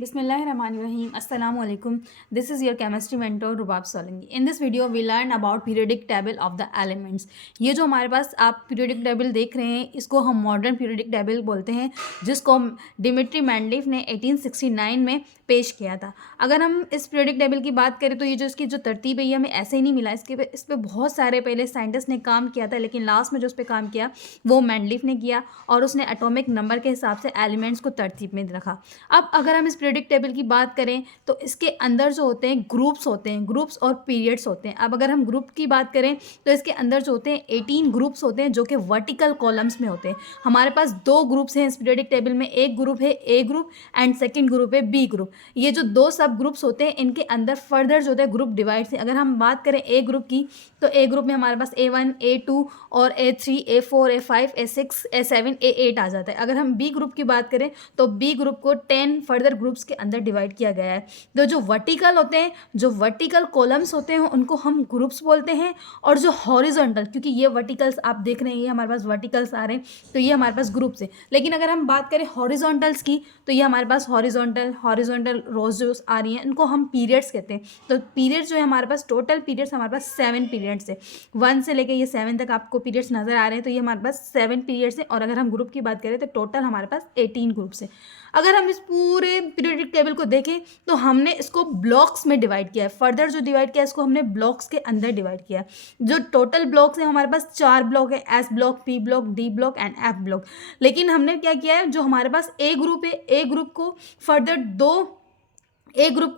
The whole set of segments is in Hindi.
Bismillahirrahmanirrahim. Assalamu alaikum. This is your chemistry mentor Rubab Solangi. In this video we learn about periodic table of the elements. ये जो हमारे पास आप periodic table देख रहे हैं इसको हम modern periodic table बोलते हैं, जिसको डिमिट्री मेंडलीफ ने 1869 में पेश किया था. अगर हम इस periodic table की बात करें तो ये जो इसकी जो तरतीब है ये हमें ऐसे ही नहीं मिला. इस पर बहुत सारे पहले साइंटिस्ट ने काम किया था, लेकिन लास्ट में जो उस पर काम किया वो मेंडलीफ ने किया और उसने एटॉमिक नंबर के हिसाब से एलिमेंट्स को तरतीब में रखा. अब अगर हम इस पीरियडिक टेबल की बात करें तो इसके अंदर जो होते हैं ग्रुप्स होते हैं, ग्रुप्स और पीरियड्स होते हैं. अब अगर हम ग्रुप की बात करें तो इसके अंदर जो होते हैं 18 ग्रुप्स होते हैं जो कि वर्टिकल कॉलम्स में होते हैं. हमारे पास दो ग्रुप्स हैं इस पीरियडिक टेबल में, एक ग्रुप है ए ग्रुप एंड सेकेंड ग्रुप है बी ग्रुप. ये जो दो सब ग्रुप्स होते हैं इनके अंदर फर्दर जो होता है ग्रुप डिवाइड है. अगर हम बात करें ए ग्रुप की तो ए ग्रुप में हमारे पास A1 A2 और A3 A4 A5 A6 A7 A8 आ जाता है. अगर हम बी ग्रुप की बात करें तो बी ग्रुप को 10 फर्दर ग्रुप्स के अंदर डिवाइड किया गया है. तो जो वर्टिकल होते हैं, जो वर्टिकल कॉलम्स होते हैं उनको हम ग्रुप्स बोलते हैं, और जो हॉरिजॉन्टल, क्योंकि ये वर्टिकल्स आप देख रहे हैं ये हमारे पास वर्टिकल्स आ रहे हैं तो ये हमारे पास ग्रुप्स है. लेकिन अगर हम बात करें हॉरिजॉन्टल्स की तो ये हमारे पास हॉरिजॉन्टल रोज जो आ रही हैं इनको हम पीरियड्स कहते हैं. तो पीरियड्स जो है हमारे पास टोटल पीरियड्स हमारे पास 7 पीरियड्स है. 1 से लेके ये 7 तक आपको पीरियड्स नजर आ रहे हैं तो ये हमारे पास 7 पीरियड्स हैं. और अगर हम ग्रुप की बात करें तो टोटल हमारे पास 18 ग्रुप्स हैं. अगर हम इस पूरे पीरियोडिक टेबल को देखें तो हमने इसको ब्लॉक्स में डिवाइड किया है. फर्दर जो डिवाइड किया है इसको हमने ब्लॉक्स के अंदर डिवाइड किया है. जो टोटल ब्लॉक्स हैं हमारे पास 4 ब्लॉक है, S block, P block, D block and F block. लेकिन हमने क्या किया है, जो हमारे पास ए ग्रुप है, ए ग्रुप को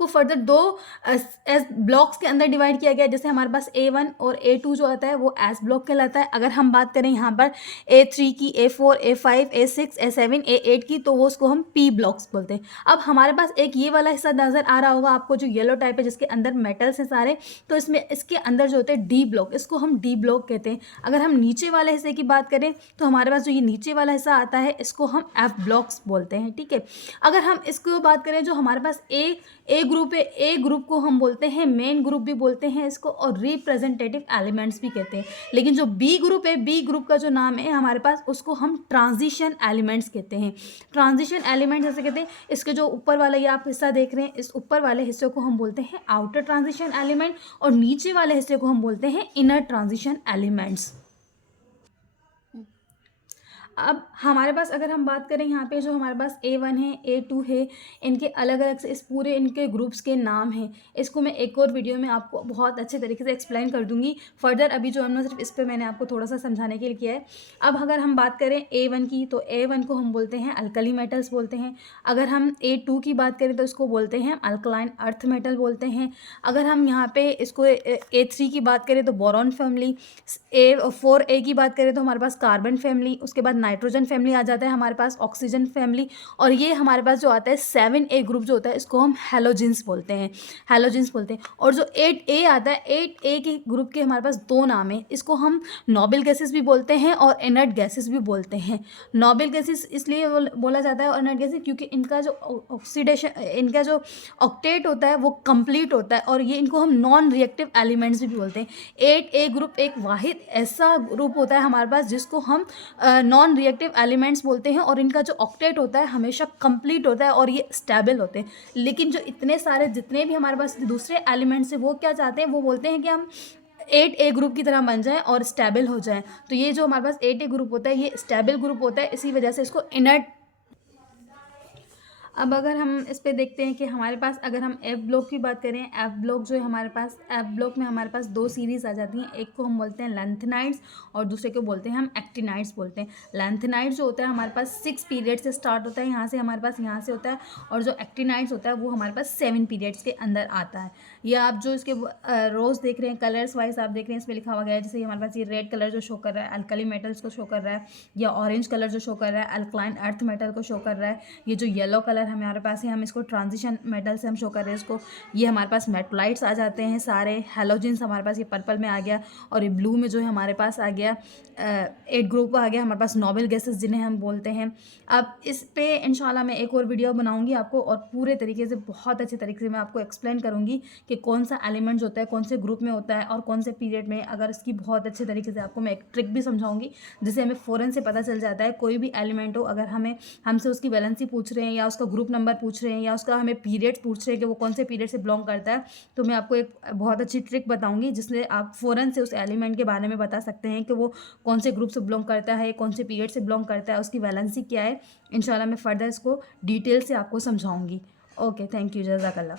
फर्दर दो एस ब्लॉक्स के अंदर डिवाइड किया गया है. जैसे हमारे पास A1 और A2 जो आता है वो एस ब्लॉक कहलाता है. अगर हम बात करें यहाँ पर A3 की, A4 A5 A6 A7 A8 की तो वो उसको हम P ब्लॉक्स बोलते हैं. अब हमारे पास एक ये वाला हिस्सा नज़र आ रहा होगा आपको जो येलो टाइप है जिसके अंदर मेटल्स हैं सारे, तो इसके अंदर जो होते हैं डी ब्लॉक, इसको हम डी ब्लॉक कहते हैं. अगर हम नीचे वाले हिस्से की बात करें तो हमारे पास जो ये नीचे वाला हिस्सा आता है इसको हम एफ ब्लॉक्स बोलते हैं. ठीक है. अगर हम इसको बात करें जो हमारे पास ए ग्रुप है, ए ग्रुप को हम बोलते हैं मेन ग्रुप भी बोलते हैं इसको, और रिप्रेजेंटेटिव एलिमेंट्स भी कहते हैं. लेकिन जो बी ग्रुप है, बी ग्रुप का जो नाम है हमारे पास उसको हम ट्रांजिशन एलिमेंट्स कहते हैं. ट्रांजिशन एलिमेंट्स जैसे कहते हैं, इसके जो ऊपर वाला ये आप हिस्सा देख रहे हैं इस ऊपर वाले हिस्से को हम बोलते हैं आउटर ट्रांजिशन एलिमेंट, और नीचे वाले हिस्से को हम बोलते हैं इनर ट्रांजिशन एलिमेंट्स. अब हमारे पास अगर हम बात करें यहाँ पे जो हमारे पास A1 है, A2 है, इनके अलग अलग से इस पूरे इनके ग्रुप्स के नाम हैं. इसको मैं एक और वीडियो में आपको बहुत अच्छे तरीके से एक्सप्लेन कर दूँगी. फर्दर अभी जो हमने सिर्फ इस पर मैंने आपको थोड़ा सा समझाने के लिए किया है. अब अगर हम बात करें A1 की तो A1 को हम बोलते हैं अल्कली मेटल्स बोलते हैं. अगर हम A2 की बात करें तो इसको बोलते हैं अल्कलाइन अर्थ मेटल बोलते हैं. अगर हम यहाँ पे इसको A3 की बात करें तो बोरॉन फैमिली, A4A की बात करें तो हमारे पास कार्बन फैमिली, उसके बाद नाइट्रोजन फैमिली आ जाता है हमारे पास, ऑक्सीजन फैमिली, और ये हमारे पास जो आता है 7A ग्रुप जो होता है इसको हम हेलोजिन्स बोलते हैं. और जो 8A आता है, 8A के ग्रुप के हमारे पास दो नाम है. इसको हम नोबल गैसेस भी बोलते हैं और इनर्ट गैसेस भी बोलते हैं. नोबल गैसेस इसलिए बोला जाता है और इनर्ट गैसेस क्योंकि इनका जो ऑक्सीडेशन, इनका जो ऑक्टेट होता है वो कंप्लीट होता है, और ये इनको हम नॉन रिएक्टिव एलिमेंट्स भी बोलते हैं. 8A ग्रुप एक वाहिद ऐसा ग्रुप होता है हमारे पास जिसको हम नॉन रिएक्टिव एलिमेंट्स बोलते हैं, और इनका जो ऑक्टेट होता है हमेशा कंप्लीट होता है और ये स्टेबल होते हैं. लेकिन जो इतने सारे जितने भी हमारे पास दूसरे एलिमेंट्स हैं वो क्या चाहते हैं, वो बोलते हैं कि हम 8A ग्रुप की तरह बन जाएं और स्टेबल हो जाएं. तो ये जो हमारे पास 8A ग्रुप होता है ये स्टेबल ग्रुप होता है, इसी वजह से इसको इनर्ट. अब अगर हम इस पे देखते हैं कि हमारे पास अगर हम एफ ब्लॉक की बात करें, एफ ब्लॉक जो है हमारे पास, एफ ब्लॉक में हमारे पास दो सीरीज़ आ जाती हैं. एक को हम बोलते हैं लेंथेनाइड्स और दूसरे को बोलते हैं हम एक्टिनाइड्स बोलते हैं. लेंथेनाइड्स जो होता है हमारे पास 6 पीरियड से स्टार्ट होता है, यहाँ से हमारे पास यहाँ से होता है, और जो एक्टिनाइड्स होता है वो हमारे पास 7 पीरियड्स के अंदर आता है. ये आप जो इसके रोज देख रहे हैं कलर्स वाइज आप देख रहे हैं इस पर लिखा हुआ गया है. जैसे हमारे पास ये रेड कलर जो शो कर रहा है अल्कली मेटल्स को शो कर रहा है, या ऑरेंज कलर जो शो कर रहा है अल्कलाइन अर्थ मेटल को शो कर रहा है. ये जो येलो कलर हमारे पास है हम इसको ट्रांजिशन मेटल से हम शो कर रहे हैं इसको. ये हमारे पास मेटलाइट्स आ जाते हैं सारे. हेलोजेंस हमारे पास ये पर्पल में आ गया, और ये ब्लू में जो है हमारे पास आ गया 8 ग्रुप आ गया हमारे पास नोबल गैसेस जिन्हें हम बोलते हैं. अब इस पे इंशाल्लाह मैं एक और वीडियो बनाऊंगी आपको, और पूरे तरीके से बहुत अच्छे तरीके से मैं आपको एक्सप्लेन करूंगी कि कौन सा एलिमेंट्स होता है, कौन से ग्रुप में होता है और कौन से पीरियड में. अगर इसकी बहुत अच्छे तरीके से आपको मैं एक ट्रिक भी समझाऊंगी जिससे हमें फ़ौरन से पता चल जाता है कोई भी एलिमेंट हो, अगर हमसे उसकी वैलेंसी पूछ रहे हैं या उसका ग्रुप नंबर पूछ रहे हैं या उसका हमें पीरियड्स पूछ रहे हैं कि वो कौन से पीरियड से बिलोंग करता है, तो मैं आपको एक बहुत अच्छी ट्रिक बताऊंगी जिससे आप फ़ौरन से उस एलिमेंट के बारे में बता सकते हैं कि वो कौन से ग्रुप से बिलोंग करता है, कौन से पीरियड से बिलोंग करता है, उसकी वैलेंसी क्या है। इंशाल्लाह मैं फ़र्दर इसको डिटेल से आपको समझाऊंगी। ओके, थैंक यू, जज़ाकल्लाह।